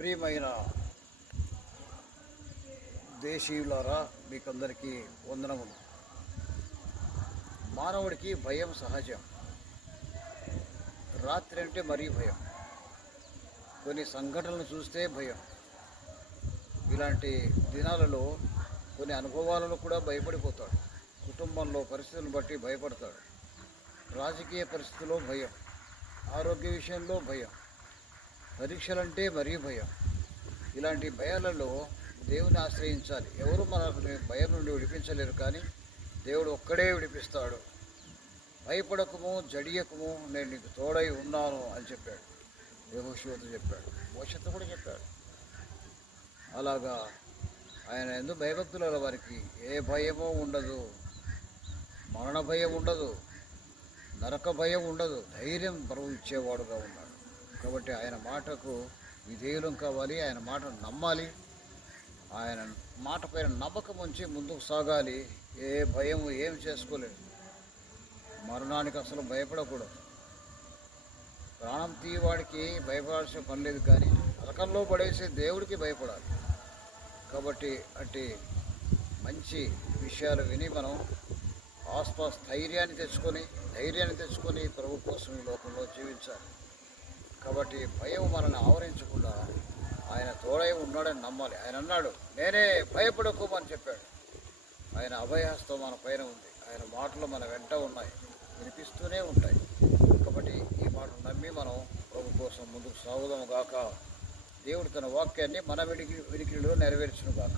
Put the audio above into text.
ప్రియమైన దేశీయులారా, మీకందరికీ వందనములు. మానవుడికి భయం సహజం. రాత్రి అంటే మరీ భయం, కొన్ని సంఘటనలు చూస్తే భయం. ఇలాంటి దినాలలో కొన్ని అనుభవాలను కూడా భయపడిపోతాడు. కుటుంబంలో పరిస్థితులను బట్టి భయపడతాడు. రాజకీయ పరిస్థితుల్లో భయం, ఆరోగ్య విషయంలో భయం, పరీక్షలంటే మరీ భయం. ఇలాంటి భయాలలో దేవుని ఆశ్రయించాలి. ఎవరు మనకు భయం నుండి విడిపించలేరు, కానీ దేవుడు ఒక్కడే విడిపిస్తాడు. భయపడకము, జడియకము, నేను నీకు తోడై ఉన్నాను అని చెప్పాడు. యెహోషువతో చెప్పాడు, మోషతో కూడా చెప్పాడు. అలాగా ఆయన ఎందుకు భయభక్తుల వారికి ఏ భయమో ఉండదు. మరణ భయం ఉండదు, నరక భయం ఉండదు. ధైర్యం బరువు ఇచ్చేవాడుగా ఉన్నాడు. కాబట్టి ఆయన మాటకు విధేయులం కావాలి. ఆయన మాటను నమ్మాలి. ఆయన మాట పైన నమ్మకం ఉంచి ముందుకు సాగాలి. ఏ భయం ఏం చేసుకోలేదు. మరణానికి అసలు భయపడకూడదు. ప్రాణం తీయవాడికి భయపడాల్సిన పని లేదు, కానీ నరకంలో పడేసే దేవుడికి భయపడాలి. కాబట్టి అట్టి మంచి విషయాలు విని మనం ఆస్పాస్ ధైర్యాన్ని తెచ్చుకొని ప్రభు కోసం ఈ లోకంలో జీవించాలి. కాబట్టి భయం మనల్ని ఆవరించకుండా ఆయన తోడై ఉన్నాడని నమ్మాలి. ఆయన అన్నాడు, నేనే, భయపడకోమని చెప్పాడు. ఆయన అభయహస్తం మన పైన ఉంది. ఆయన మాటలు మన వెంట ఉన్నాయి, వినిపిస్తూనే ఉంటాయి. కాబట్టి ఈ మాటలు నమ్మి మనం ప్రభు కోసం ముందుకు సాగుదాము గాక. దేవుడు తన వాక్యాన్ని మన వినికిడిలో నెరవేర్చును గాక.